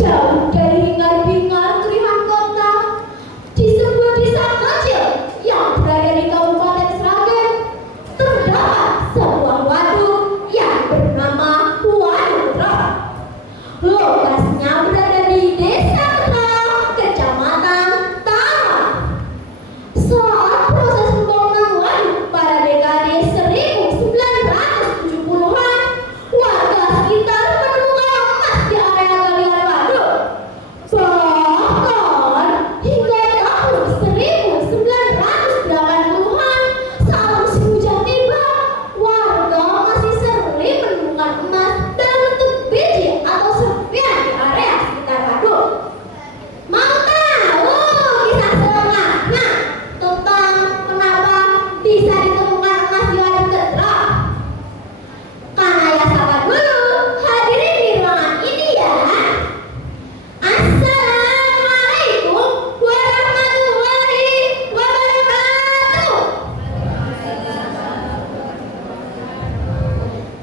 Jauh dari hingar-bingar keriuhan kota, di sebuah desa kecil yang berada di Kabupaten Sragen, terdapat sebuah waduk yang bernama Waduk Trok. Lokasinya berada di Desa Trok, Kecamatan Taman. Saat proses pembangunan waduk pada dekade 1970-an, warga sekitar menemukan emas di area galian waduk. Bahkan hingga tahun 1980-an, saat musim hujan tiba, warga masih sering menemukan emas dalam bentuk biji atau serpihan di area sekitar waduk. Mau tahu kisah selengkapnya tentang kenapa bisa ditemukan emas di waduk Trok? Karena ya sapa dulu hadirin di ruangan ini ya. Assalamualaikum warahmatullahi wabarakatuh.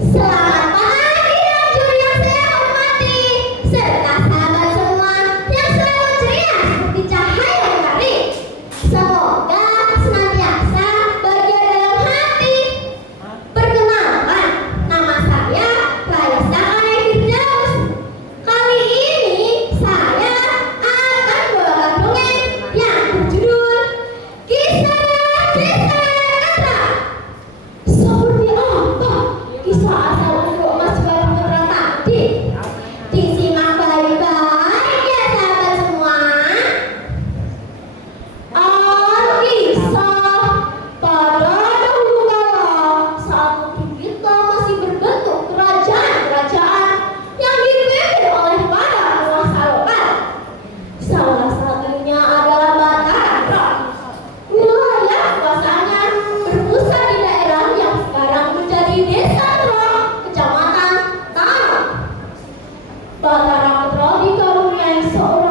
Selamat pagi Rajul yang saya hormati, serta sahabat semua yang selalu ceria seperti cahaya matahari. Semoga senantiasa bahagia dalam hati. Perkenalkan, nama saya Raisa Anai Firdaus. Kali ini saya akan membawakan dongeng yang berjudul Kisah Desa Trok. Seperti apa kisah asal usul emas di Waduk Trok tadi? Disimak baik-baik ya sahabat semua. Alkisah, pada dahulu kala, saat negeri kita masih berbentuk kerajaan-kerajaan yang dipimpin oleh para penguasa lokal. Salah satunya adalah Mataram Trok. Wilayah kuasanya berpusat di daerah yang sekarang menjadi Desa Trok, Kecamatan Taman. Mataram Trok dikaruniai seorang